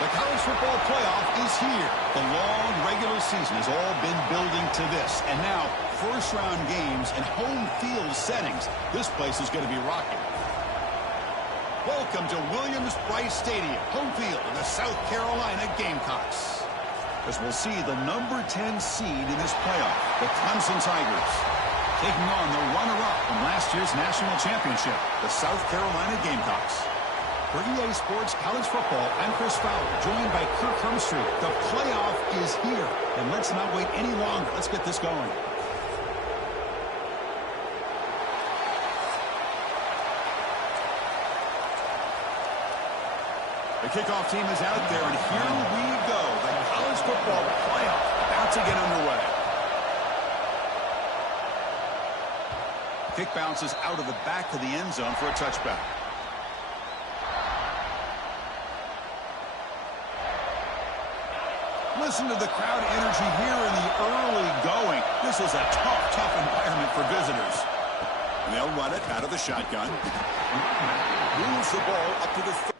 The college football playoff is here. The long regular season has all been building to this. And now, first-round games and home field settings. This place is going to be rocking. Welcome to Williams-Brice Stadium, home field of the South Carolina Gamecocks. As we'll see the number 10 seed in this playoff, the Clemson Tigers, taking on the runner-up from last year's national championship, the South Carolina Gamecocks. For EA Sports College Football, I'm Chris Fowler, joined by Kirk Humstreet. The playoff is here, and let's not wait any longer. Let's get this going. The kickoff team is out there, and here we go. The college football playoff about to get underway. Kick bounces out of the back of the end zone for a touchback. Listen to the crowd energy here in the early going. This is a tough environment for visitors. And they'll run it out of the shotgun. Moves the ball up to the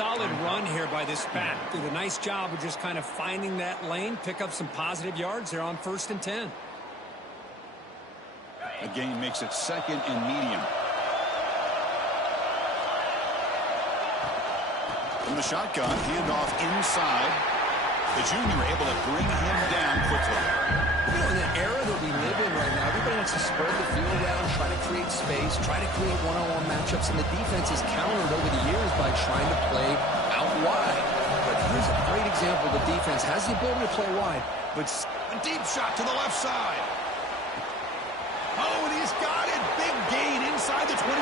solid run here by this back. Did a nice job of just kind of finding that lane, pick up some positive yards there on 1st and 10. The gain makes it 2nd and medium. From the shotgun, handoff inside. The junior able to bring him down quickly. You know, in the era that we live in right now, everybody wants to spread the field around, try to create space, try to create one-on-one matchups, and the defense has countered over the years by trying to play out wide. But here's a great example. The defense has the ability to play wide, but a deep shot to the left side. Oh, and he's got it. Big gain inside the 25.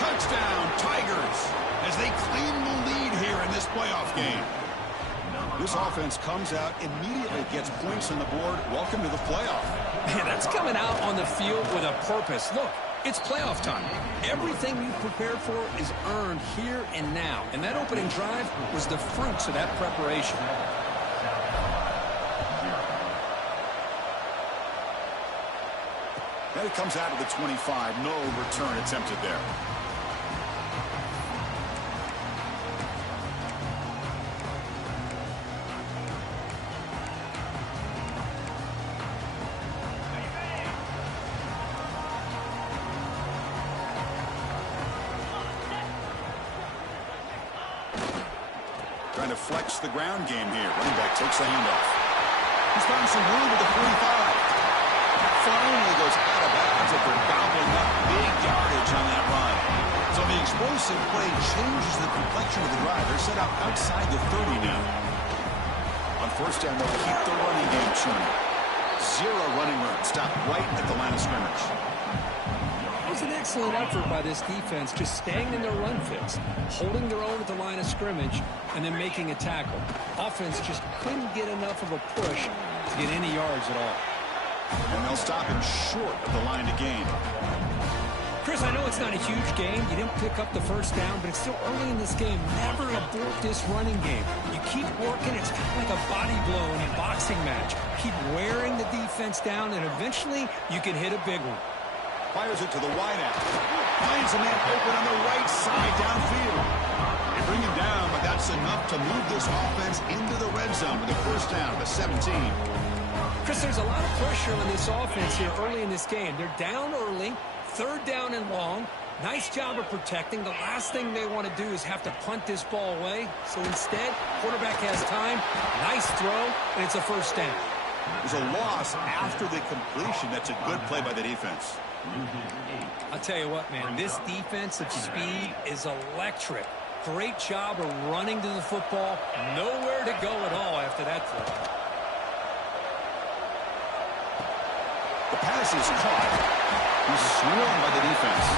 Touchdown, Tigers, as they claim the lead here in this playoff game. This offense comes out, immediately gets points on the board. Welcome to the playoff. Man, that's coming out on the field with a purpose. Look, It's playoff time. Everything you prepared for is earned here and now. And that opening drive was the fruits of that preparation. And it comes out of the 25. No return attempted there. Trying to flex the ground game here. Running back takes the handoff. He's found some room at the 45. Finally goes out of bounds after gobbling up big yardage on that run. So the explosive play changes the complexion of the drive. They're set up outside the 30 now. On first down, they'll keep the running game churning. Zero running room. Stop right at the line of scrimmage. It was an excellent effort by this defense, just staying in their run fits, holding their own at the line of scrimmage, and then making a tackle. Offense just couldn't get enough of a push to get any yards at all. And they'll stop him short of the line to gain. Chris, I know it's not a huge game. You didn't pick up the first down, but it's still early in this game. Never abort this running game. You keep working. It's kind of like a body blow in a boxing match. Keep wearing the defense down, and eventually you can hit a big one. Fires it to the wideout. Finds a man open on the right side downfield. They bring him down, but that's enough to move this offense into the red zone with a first down to 17. Chris, there's a lot of pressure on this offense here early in this game. They're down early, third down and long. Nice job of protecting. The last thing they want to do is have to punt this ball away. So instead, quarterback has time. Nice throw, and it's a first down. There's a loss after the completion. That's a good play by the defense. I'll tell you what, man, this defensive speed is electric. Great job of running to the football. Nowhere to go at all after that throw. The pass is caught. He's swarmed by the defense.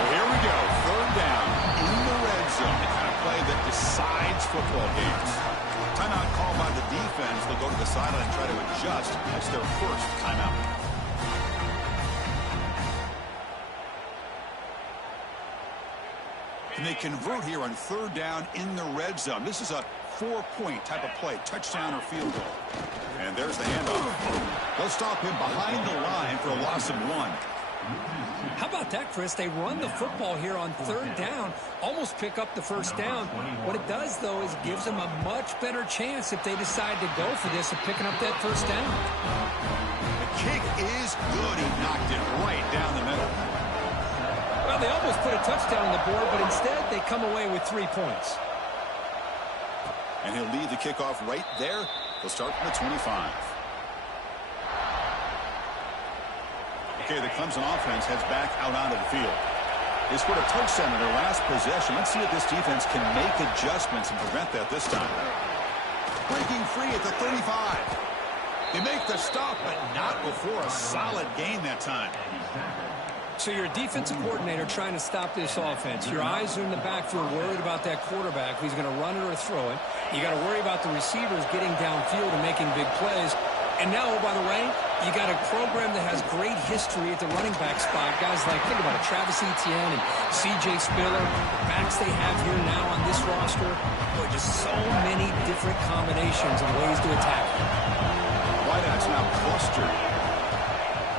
So here we go. Third down in the red zone. The kind of play that decides football games. Timeout called by the defense. They'll go to the sideline and try to adjust. That's their first timeout. And they convert here on third down in the red zone. This is a 4-point type of play, touchdown or field goal. And there's the handoff. They'll stop him behind the line for a loss of 1. How about that, Chris? They run the football here on third down, almost pick up the first down. What it does, though, is gives them a much better chance if they decide to go for this of picking up that first down. The kick is good. He knocked it right down the middle. Well, they almost put a touchdown on the board, but instead they come away with 3 points. And he'll lead the kickoff right there. They'll start from the 25. Okay, the Clemson offense heads back out onto the field. They scored a touchdown in their last possession. Let's see if this defense can make adjustments and prevent that this time. Breaking free at the 35. They make the stop, but not before a solid gain that time. So you're a defensive coordinator trying to stop this offense. Your eyes are in the backfield, worried about that quarterback, who's going to run it or throw it. You got to worry about the receivers getting downfield and making big plays. And now, oh, by the way, you got a program that has great history at the running back spot. Guys like, think about it, Travis Etienne and C.J. Spiller, the backs they have here now on this roster. Boy, just so many different combinations and ways to attack it. Wideout's now clustered.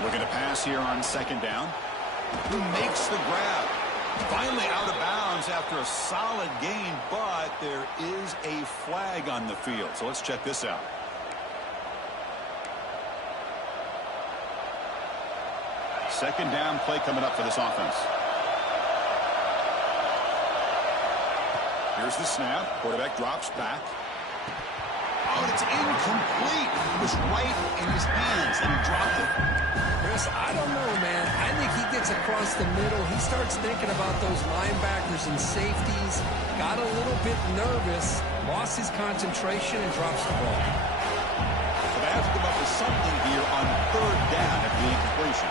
Looking to pass here on second down. Who makes the grab? Finally out of bounds after a solid gain, but there is a flag on the field. So let's check this out. Second down play coming up for this offense. Here's the snap. Quarterback drops back. Oh, it's incomplete. It was right in his hands, and he dropped it. Chris, I don't know, man. I think he gets across the middle. He starts thinking about those linebackers and safeties. Got a little bit nervous, lost his concentration, and drops the ball. So they have to come up with something here on third down at the incompletion.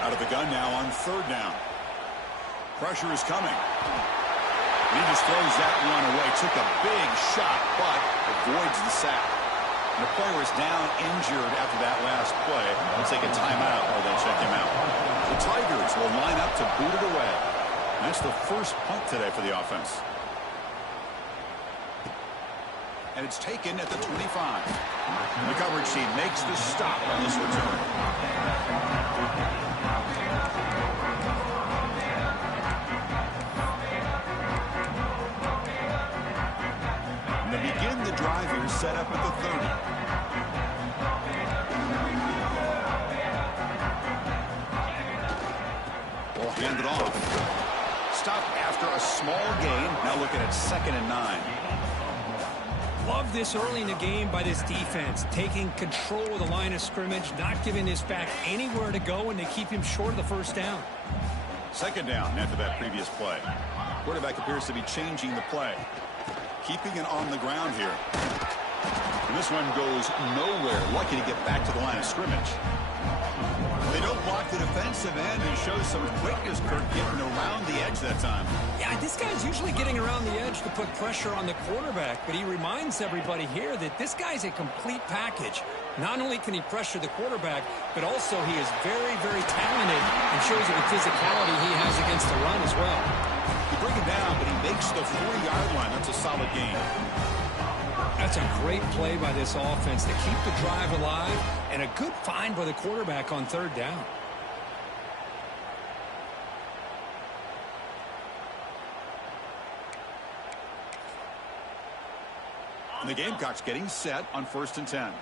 Out of the gun now on third down. Pressure is coming. He just throws that one away. Took a big shot, but avoids the sack. And the player is down injured after that last play. They'll take a timeout while they check him out. The Tigers will line up to boot it away. And that's the first punt today for the offense. And it's taken at the 25. And the coverage team makes the stop on this return. And they begin the drive here, set up at the 30. Ball handed off. Stop after a small gain. Now looking at 2nd and 9. Love this early in the game by this defense, taking control of the line of scrimmage, not giving this back anywhere to go, and they keep him short of the first down. 2nd down after that previous play. Quarterback appears to be changing the play. Keeping it on the ground here. And this one goes nowhere. Lucky to get back to the line of scrimmage. They don't block the defensive end and show some quickness, Kirk, getting around the edge that time. Yeah, this guy's usually getting around the edge to put pressure on the quarterback, but he reminds everybody here that this guy's a complete package. Not only can he pressure the quarterback, but also he is very, very talented and shows you the physicality he has against the run as well. You bring it down, but he makes the 40-yard line. That's a solid gain. That's a great play by this offense to keep the drive alive, and a good find by the quarterback on 3rd down. And the Gamecocks getting set on 1st and 10.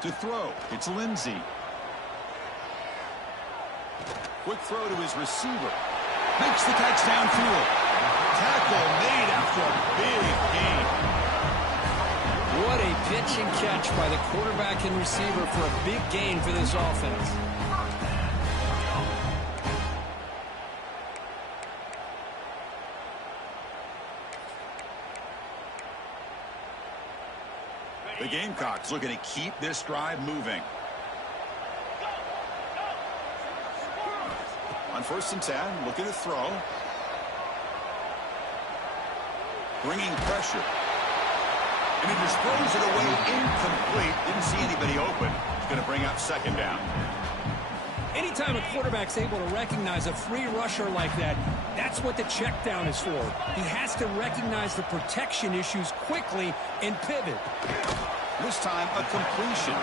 To throw, it's Lindsey. Quick throw to his receiver. Makes the catch downfield. Tackle made after a big gain. What a pitch and catch by the quarterback and receiver for a big gain for this offense. The Gamecocks looking to keep this drive moving. On 1st and 10, looking to throw. Bringing pressure. And he just throws it away incomplete. Didn't see anybody open. He's going to bring up 2nd down. Anytime a quarterback's able to recognize a free rusher like that, that's what the check down is for. He has to recognize the protection issues quickly and pivot. This time, a completion.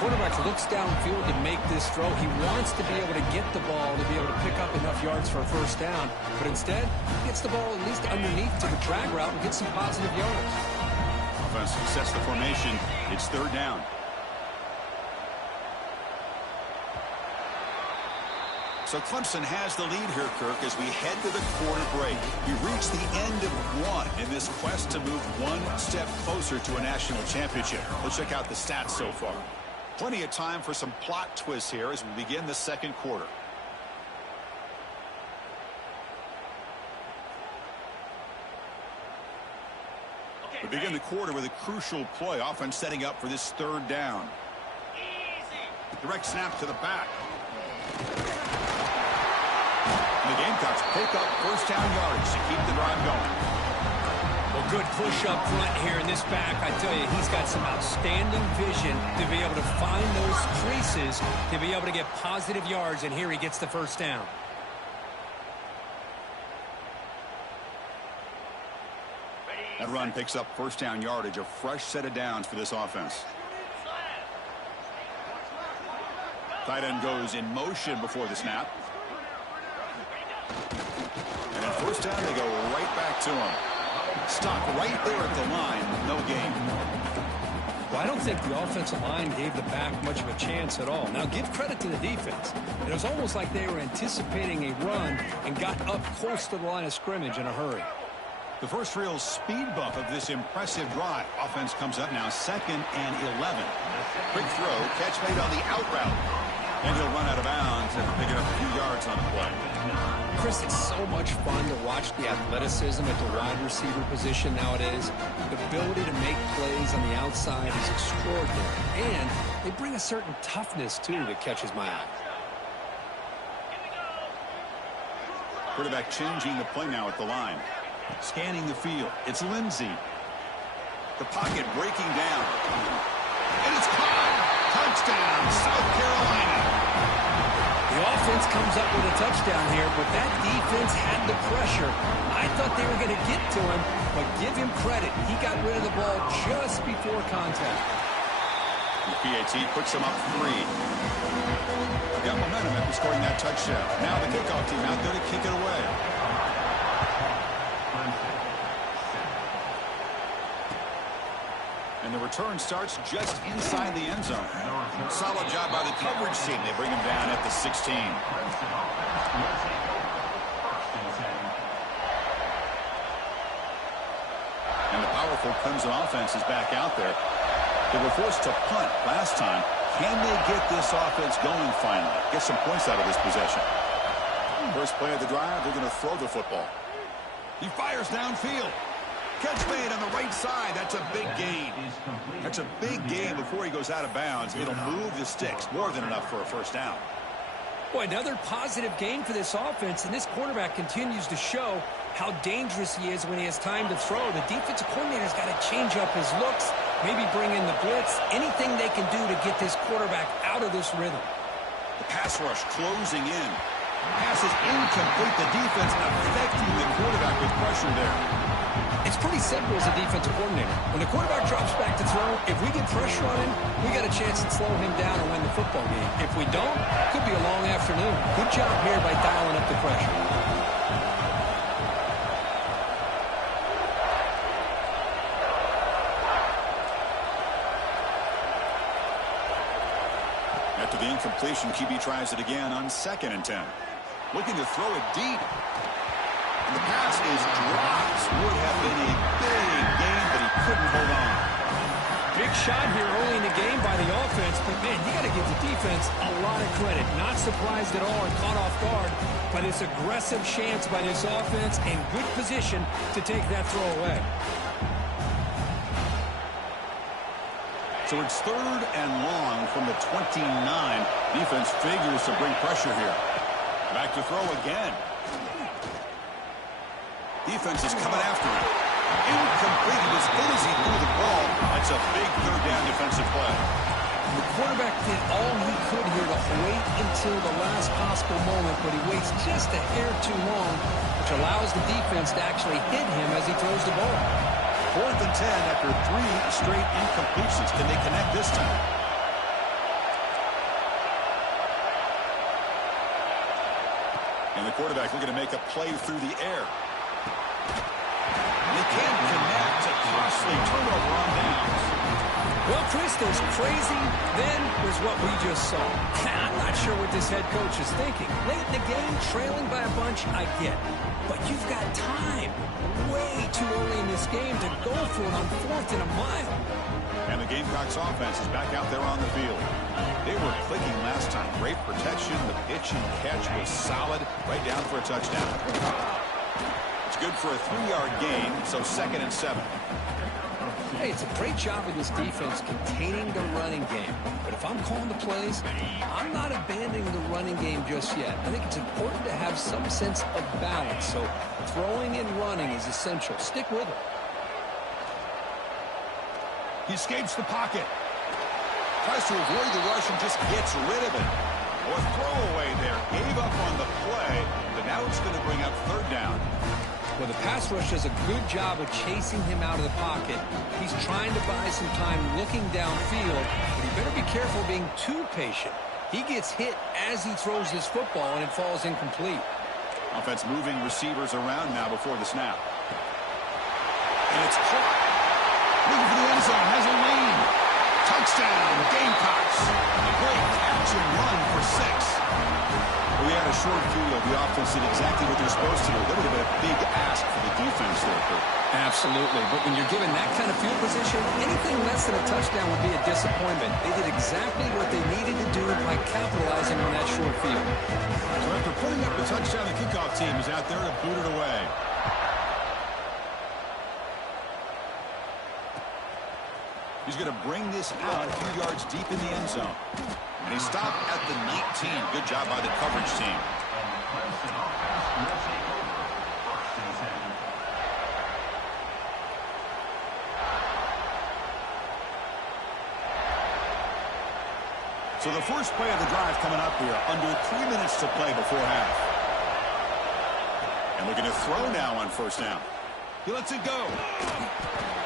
Quarterback looks downfield to make this throw. He wants to be able to get the ball to be able to pick up enough yards for a 1st down. But instead, he gets the ball at least underneath to the drag route and gets some positive yards. Offense sets the formation. It's 3rd down. So Clemson has the lead here, Kirk, as we head to the quarter break. We've reached the end of one in this quest to move one step closer to a national championship. Let's check out the stats so far. Plenty of time for some plot twists here as we begin the 2nd quarter. We begin the quarter with a crucial play. Offense setting up for this 3rd down. Direct snap to the back. And the Gamecocks pick up 1st down yardage to keep the drive going. Well, good push up front here in this back. I tell you, he's got some outstanding vision to be able to find those creases, to be able to get positive yards, and here he gets the 1st down. That run picks up 1st down yardage, a fresh set of downs for this offense. Tight end goes in motion before the snap. And at 1st down, they go right back to him. Stop right there at the line, no gain. Well, I don't think the offensive line gave the back much of a chance at all. Now, give credit to the defense. It was almost like they were anticipating a run and got up close to the line of scrimmage in a hurry. The first real speed bump of this impressive drive. Offense comes up now 2nd and 11. Quick throw, catch made on the out route. And he'll run out of bounds after picking up a few yards on the play. Chris, it's so much fun to watch the athleticism at the wide receiver position nowadays. The ability to make plays on the outside is extraordinary. And they bring a certain toughness, too, that catches my eye. Quarterback changing the play now at the line. Scanning the field. It's Lindsey. The pocket breaking down. And it's caught. Touchdown, South Carolina. The offense comes up with a touchdown here, but that defense had the pressure. I thought they were going to get to him, but give him credit. He got rid of the ball just before contact. The PAT puts him up 3. Got momentum after scoring that touchdown. Now the kickoff team out there to kick it away. And the return starts just inside the end zone. Solid job by the coverage team. They bring him down at the 16. And the powerful Clemson offense is back out there. They were forced to punt last time. Can they get this offense going finally? Get some points out of this possession. First play of the drive, they're going to throw the football. He fires downfield. Catch made on the right side. That's a big gain. That's a big gain before he goes out of bounds. It'll move the sticks. More than enough for a first down. Boy, another positive gain for this offense, and this quarterback continues to show how dangerous he is when he has time to throw. The defensive coordinator's got to change up his looks, maybe bring in the blitz, anything they can do to get this quarterback out of this rhythm. The pass rush closing in. Pass is incomplete. The defense affecting the quarterback with pressure there. It's pretty simple as a defensive coordinator. When the quarterback drops back to throw, if we get pressure on him, we got a chance to slow him down and win the football game. If we don't, it could be a long afternoon. Good job here by dialing up the pressure. After the incompletion, QB tries it again on 2nd and 10. Looking to throw it deep. And the pass is dropped. Would have been a big gain, but he couldn't hold on. Big shot here early in the game by the offense, but man, you got to give the defense a lot of credit. Not surprised at all and caught off guard by this aggressive chance by this offense and good position to take that throw away. So it's 3rd and long from the 29. Defense figures to bring pressure here. Back to throw again. Defense is coming after him. Incomplete as good as he threw the ball. That's a big 3rd down defensive play. The quarterback did all he could here to wait until the last possible moment, but he waits just a hair too long, which allows the defense to actually hit him as he throws the ball. 4th and 10 after 3 straight incompletions. Can they connect this time? And the quarterback looking to make a play through the air. They can't connect. A costly turnover on downs. Well, Chris, there's crazy, then there's what we just saw. I'm not sure what this head coach is thinking. Late in the game, trailing by a bunch, I get. But you've got time, way too early in this game, to go for it on 4th and a mile. And the Gamecocks offense is back out there on the field. They were clicking last time. Great protection. The pitch and catch was solid. Right down for a touchdown. It's good for a 3-yard gain, so 2nd and 7. Hey, it's a great job of this defense containing the running game. But if I'm calling the plays, I'm not abandoning the running game just yet. I think it's important to have some sense of balance. So throwing and running is essential. Stick with it. He escapes the pocket. Tries to avoid the rush and just gets rid of it. Or throwaway there. Gave up on the play, but now it's going to bring up 3rd down. Well, the pass rush does a good job of chasing him out of the pocket. He's trying to buy some time looking downfield, but he better be careful being too patient. He gets hit as he throws this football, and it falls incomplete. Offense moving receivers around now before the snap. And it's caught. Looking for the end zone. Has a lane. Touchdown, Gamecocks. A great catch and run for 6. We had a short field. The offense did exactly what they're supposed to do. That would have been a big ask for the defense there, Kurt. Absolutely. But when you're given that kind of field position, anything less than a touchdown would be a disappointment. They did exactly what they needed to do by capitalizing on that short field. So after putting up the touchdown, the kickoff team is out there to boot it away. He's going to bring this out a few yards deep in the end zone. And he stopped at the 19. Good job by the coverage team. So the first play of the drive coming up here. Under 3 minutes to play before half. And looking to throw now on first down. He lets it go. Oh,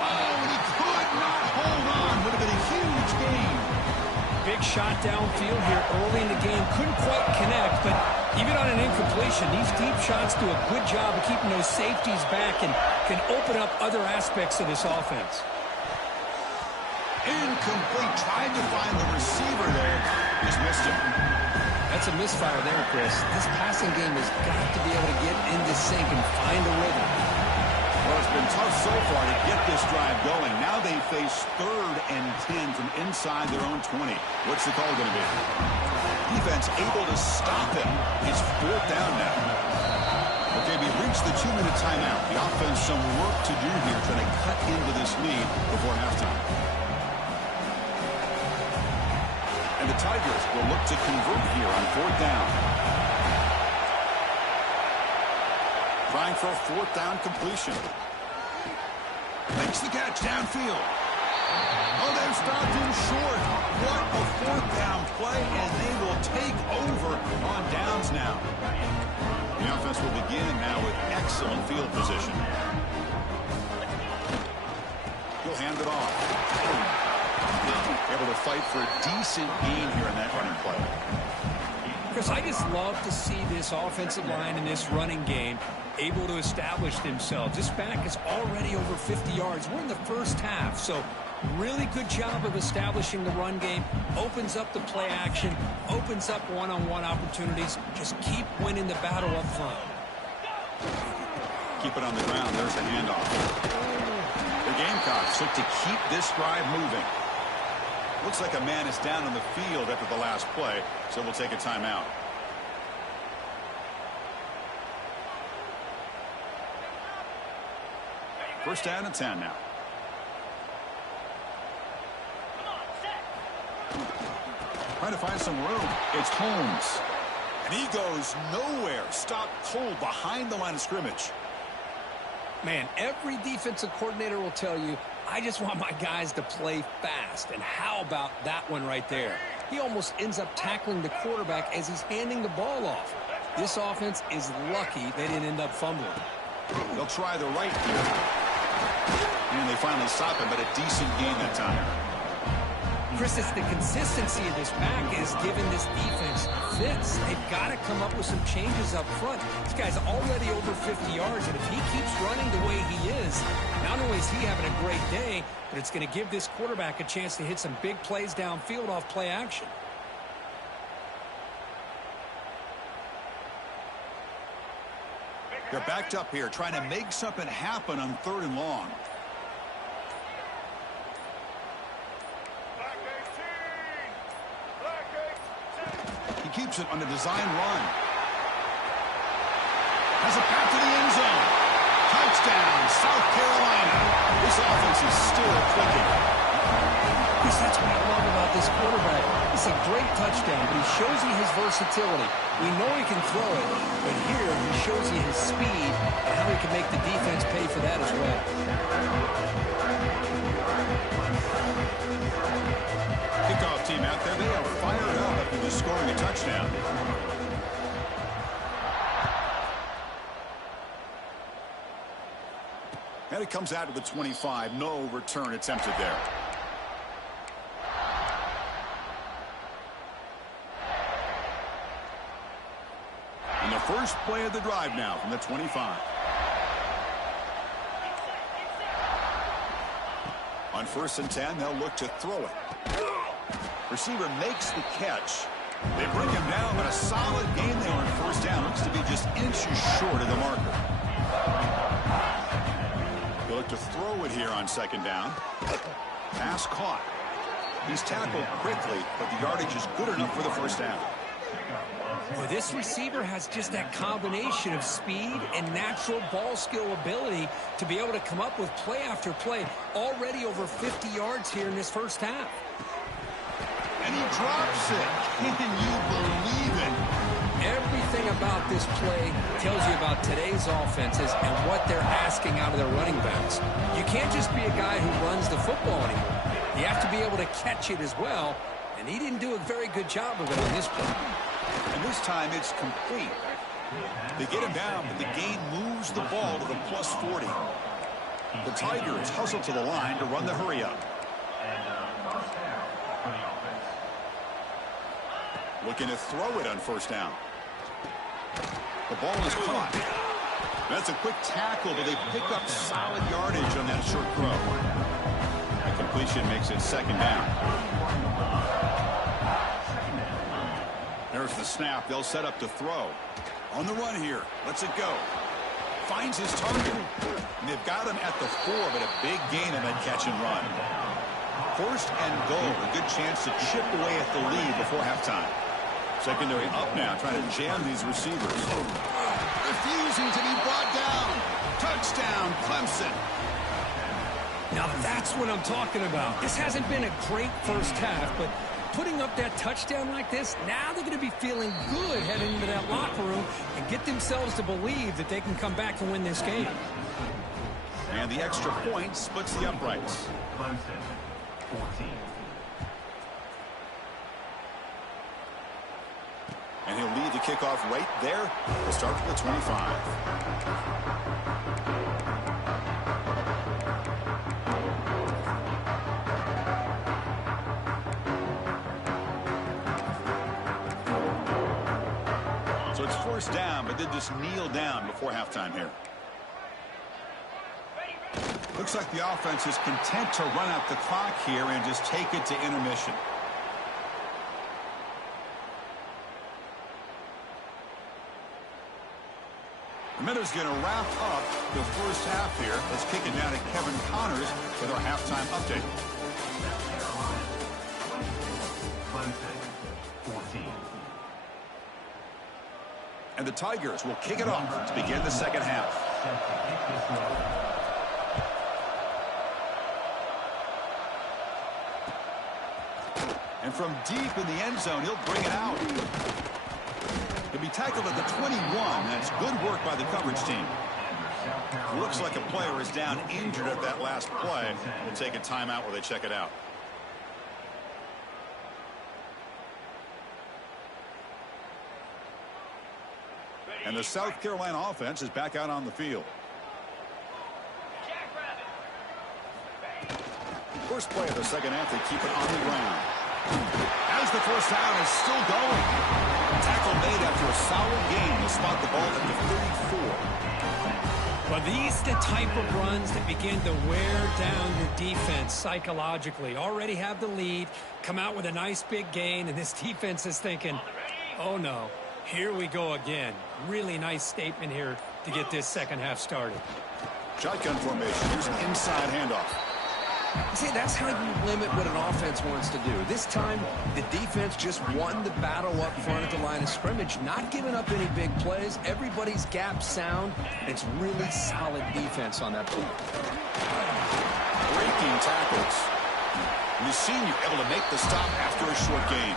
and he could not hold on. Would have been a huge gain. Big shot downfield here early in the game. Couldn't quite connect, but even on an incompletion, these deep shots do a good job of keeping those safeties back and can open up other aspects of this offense. Incomplete. Tried to find the receiver there. Just missed him. That's a misfire there, Chris. This passing game has got to be able to get into sync and find a rhythm. Well, it's been tough so far to get this drive going. Now they face 3rd and 10 from inside their own 20. What's the call going to be? Defense able to stop him. It's 4th down now. Okay, we've reached the 2-minute timeout. The offense some work to do here trying to cut into this lead before halftime. And the Tigers will look to convert here on 4th down. Trying for a 4th down completion. Makes the catch downfield. Oh, they've stopped him short. What a 4th down play, and they will take over on downs now. The offense will begin now with excellent field position. He'll hand it off. Able to fight for a decent gain here in that running play. Chris, I just love to see this offensive line in this running game able to establish themselves. This back is already over 50 yards. We're in the first half, so really good job of establishing the run game. Opens up the play action, opens up one-on-one opportunities. Just keep winning the battle up front. Keep it on the ground. There's a handoff. The Gamecocks look to keep this drive moving. Looks like a man is down on the field after the last play, so we'll take a timeout. First down and 10 now. Trying to find some room. It's Holmes. And he goes nowhere. Stopped cold behind the line of scrimmage. Man, every defensive coordinator will tell you, I just want my guys to play fast. And how about that one right there? He almost ends up tackling the quarterback as he's handing the ball off. This offense is lucky they didn't end up fumbling. They'll try the right here. And they finally stop him, but a decent gain that time. Chris, it's the consistency of this back is giving this defense fits. They've got to come up with some changes up front. This guy's already over 50 yards, and if he keeps running the way he is, not only is he having a great day, but it's going to give this quarterback a chance to hit some big plays downfield off play action. They're backed up here, trying to make something happen on 3rd and long. He keeps it on a design run. Has a path to the end zone. Touchdown, South Carolina. This offense is still clicking. Chris, that's what I love about this quarterback. It's a great touchdown, but he shows you his versatility. We know he can throw it, but here he shows you his speed and how he can make the defense pay for that as well. Kickoff team out there, they are fired up after just scoring a touchdown. And it comes out to the 25. No return attempted there. And the first play of the drive now from the 25. On 1st and 10, they'll look to throw it. Receiver makes the catch, They bring him down, but a solid game there on first down. Looks to be just inches short of the marker. He'll look to throw it here on second down. Pass caught. He's tackled quickly, but the yardage is good enough for the first down. Well, this receiver has just that combination of speed and natural ball skill ability to be able to come up with play after play. Already over 50 yards here in this first half. And he drops it. Can you believe it? Everything about this play tells you about today's offenses and what they're asking out of their running backs. You can't just be a guy who runs the football anymore. You have to be able to catch it as well, and he didn't do a very good job of it on this play. And this time it's complete. They get him down, but the gain moves the ball to the plus 40. The Tigers hustle to the line to run the hurry up. Looking to throw it on first down. The ball is caught. That's a quick tackle, but they pick up solid yardage on that short throw. The completion makes it second down. There's the snap. They'll set up to throw. On the run here. Lets it go. Finds his target. And they've got him at the 4, but a big gain on that catch and run. First and goal. A good chance to chip away at the lead before halftime. Secondary up now, trying to jam these receivers. Refusing to be brought down. Touchdown, Clemson. Now that's what I'm talking about. This hasn't been a great first half, but putting up that touchdown like this, now they're going to be feeling good heading into that locker room and get themselves to believe that they can come back and win this game. And the extra point splits the uprights. Clemson, 14. And he'll lead the kickoff right there. We'll start from the 25. So it's first down, but they just kneel down before halftime here. Looks like the offense is content to run out the clock here and just take it to intermission. The Miners going to wrap up the first half here. Let's kick it down to Kevin Connors with our halftime update. Clemson, 14. And the Tigers will kick it off to begin the second half. And from deep in the end zone, he'll bring it out. He'll be tackled at the 21. That's good work by the coverage team. Looks like a player is down injured at that last play. We'll take a timeout while they check it out. And the South Carolina offense is back out on the field. First play of the second half, they keep it on the ground. As the first down is still going. Tackle made after a solid gain to spot the ball at the 34. Well, these are the type of runs that begin to wear down your defense psychologically. Already have the lead, come out with a nice big gain, and this defense is thinking, oh no, here we go again. Really nice statement here to get this second half started. Shotgun formation. Here's an inside handoff. See, that's how you limit what an offense wants to do. This time, the defense just won the battle up front at the line of scrimmage, not giving up any big plays. Everybody's gap sound. It's really solid defense on that play. Breaking tackles. And the senior able to make the stop after a short gain.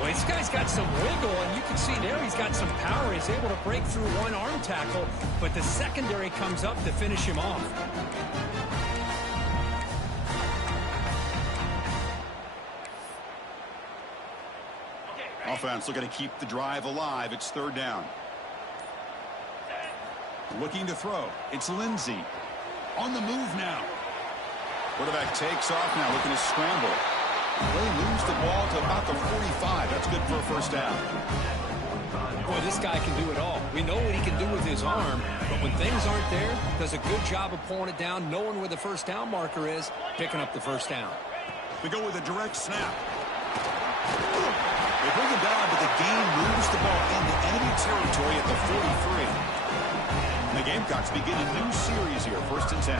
Well, this guy's got some wiggle, and you can see there he's got some power. He's able to break through one arm tackle, but the secondary comes up to finish him off. Offense looking to keep the drive alive. It's third down. Looking to throw. It's Lindsey. On the move now. Quarterback takes off now, looking to scramble. Well, he moves the ball to about the 45. That's good for a first down. Boy, this guy can do it all. We know what he can do with his arm, but when things aren't there, does a good job of pulling it down, knowing where the first down marker is, picking up the first down. We go with a direct snap. They bring him down, but the game moves the ball into enemy territory at the 43. And the Gamecocks begin a new series here, 1st and 10.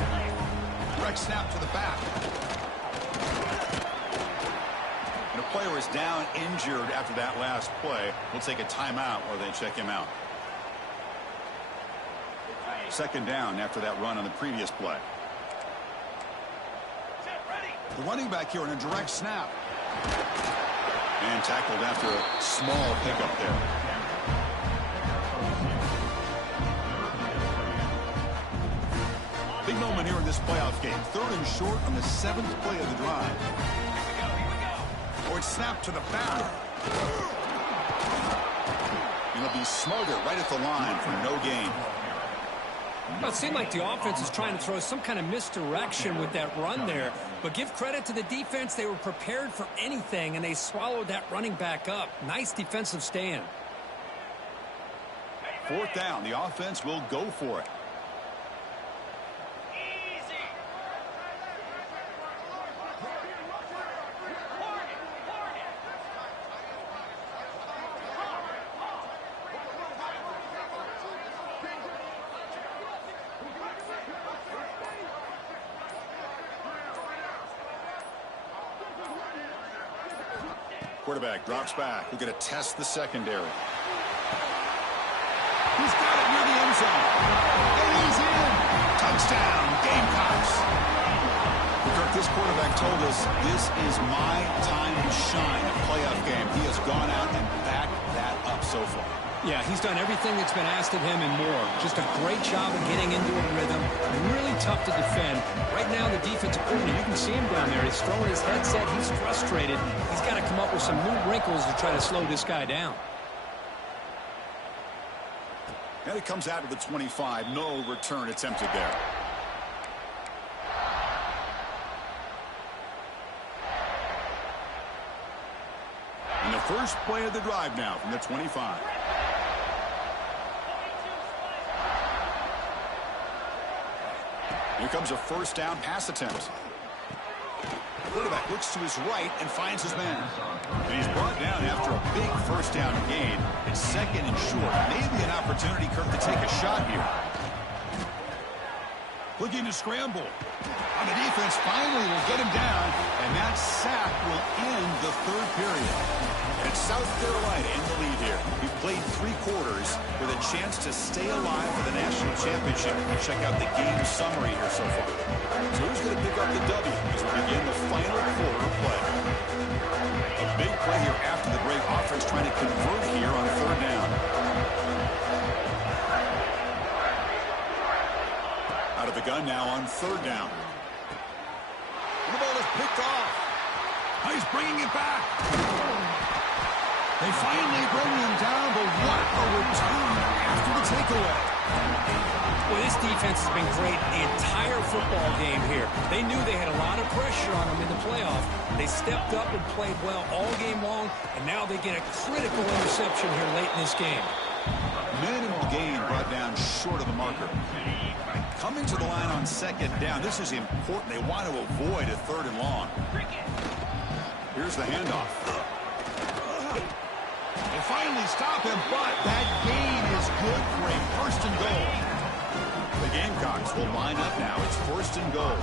Direct snap to the back. And a player is down injured after that last play. We'll take a timeout while they check him out. 2nd down after that run on the previous play. The running back here in a direct snap. And tackled after a small pickup there. Big moment here in this playoff game. 3rd and short on the 7th play of the drive. Or it's snapped to the back. And he'll be smarter right at the line for no gain. Well, it seemed like the offense is trying to throw some kind of misdirection with that run there. But give credit to the defense. They were prepared for anything, and they swallowed that running back up. Nice defensive stand. 4th down. The offense will go for it. Quarterback drops back. We're going to test the secondary. He's got it near the end zone. And he's in. Touchdown, Gamecocks. Kirk, this quarterback told us this is my time to shine. A playoff game. He has gone out and backed that up so far. Yeah, he's done everything that's been asked of him and more. Just a great job of getting into a rhythm. Really tough to defend. Right now, the defensive coordinator, you can see him down there. He's throwing his headset. He's frustrated. He's got to come up with some new wrinkles to try to slow this guy down. And it comes out of the 25. No return attempted there. And the first play of the drive now from the 25. Here comes a 1st down pass attempt. The quarterback looks to his right and finds his man. And he's brought down after a big 1st down gain. It's 2nd and short. Maybe an opportunity, Kirk, to take a shot here. Looking to scramble. On the defense, finally will get him down. And that sack will end the 3rd period. And South Carolina in the lead here. We've played 3 quarters with a chance to stay alive for the national championship. Check out the game summary here so far. So who's going to pick up the W as we begin the final quarter of play? A big play here after the break. Offense trying to convert here on 3rd down. Out of the gun now on 3rd down. The ball is picked off. Oh, he's bringing it back. They finally bring him down, but what a return after the takeaway. Well, this defense has been great the entire football game here. They knew they had a lot of pressure on them in the playoff. They stepped up and played well all game long, and now they get a critical interception here late in this game. Minimal gain brought down short of the marker. Coming to the line on 2nd down. This is important. They want to avoid a 3rd and long. Here's the handoff. They finally stop him, but that gain is good for a 1st and goal. The Gamecocks will line up now. It's 1st and goal.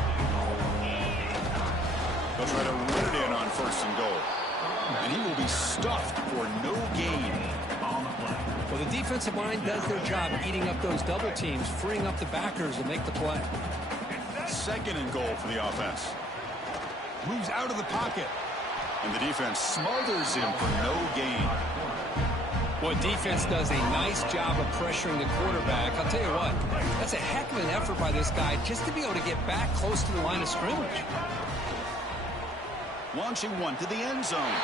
They'll try to run it in on 1st and goal. And he will be stuffed for no gain. Well, the defensive line does their job eating up those double teams, freeing up the backers to make the play. 2nd and goal for the offense. Moves out of the pocket. And the defense smothers him for no gain. Well, defense does a nice job of pressuring the quarterback. I'll tell you what, that's a heck of an effort by this guy just to be able to get back close to the line of scrimmage. Launching one to the end zone.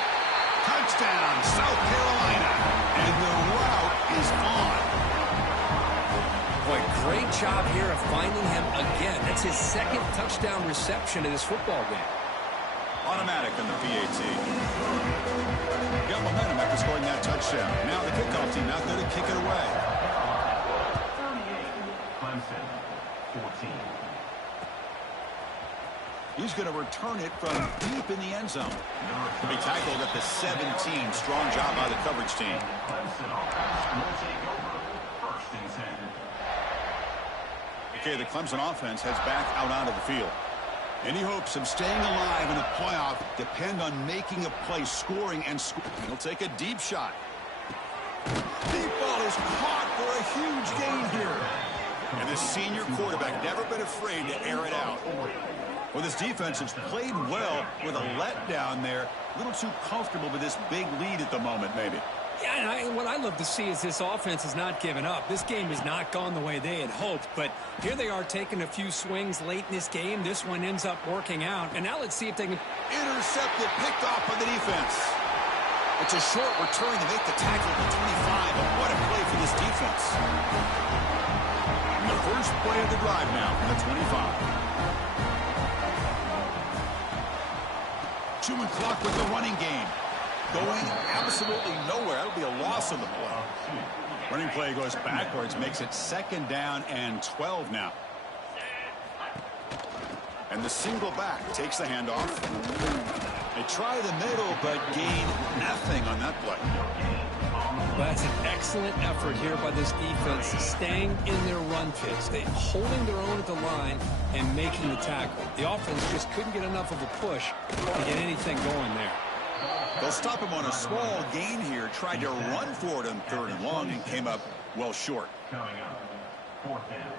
Touchdown, South Carolina. And the route is on. Boy, great job here of finding him again. That's his 2nd touchdown reception in this football game. Automatic on the PAT. Got momentum after scoring that touchdown. Now the kickoff team out there to kick it away. 38, Clemson, 14. he's going to return it from deep in the end zone. He tackled at the 17. Strong job by the coverage team. Clemson offense will take over 1st and 10. Okay, the Clemson offense heads back out onto the field. Any hopes of staying alive in the playoff depend on making a play, scoring, and he'll take a deep shot. Deep ball is caught for a huge gain here. And the senior quarterback never been afraid to air it out. Well, this defense has played well with a letdown there. A little too comfortable with this big lead at the moment, maybe. Yeah, and what I love to see is this offense has not given up. This game has not gone the way they had hoped, but here they are taking a few swings late in this game. This one ends up working out, and now let's see if they can... Intercepted, picked off by the defense. It's a short return to make the tackle at the 25, but what a play for this defense. And the first play of the drive now from the 25. Chewing clock with the running game. Going absolutely nowhere. That'll be a loss of the play. Running play goes backwards, makes it 2nd down and 12 now. And the single back takes the handoff. They try the middle, but gain nothing on that play. Well, that's an excellent effort here by this defense, staying in their run fits. They holding their own at the line and making the tackle. The offense just couldn't get enough of a push to get anything going there. They'll stop him on a small gain here. Tried to run for it on 3rd and long and came up well short. Coming up, 4th down.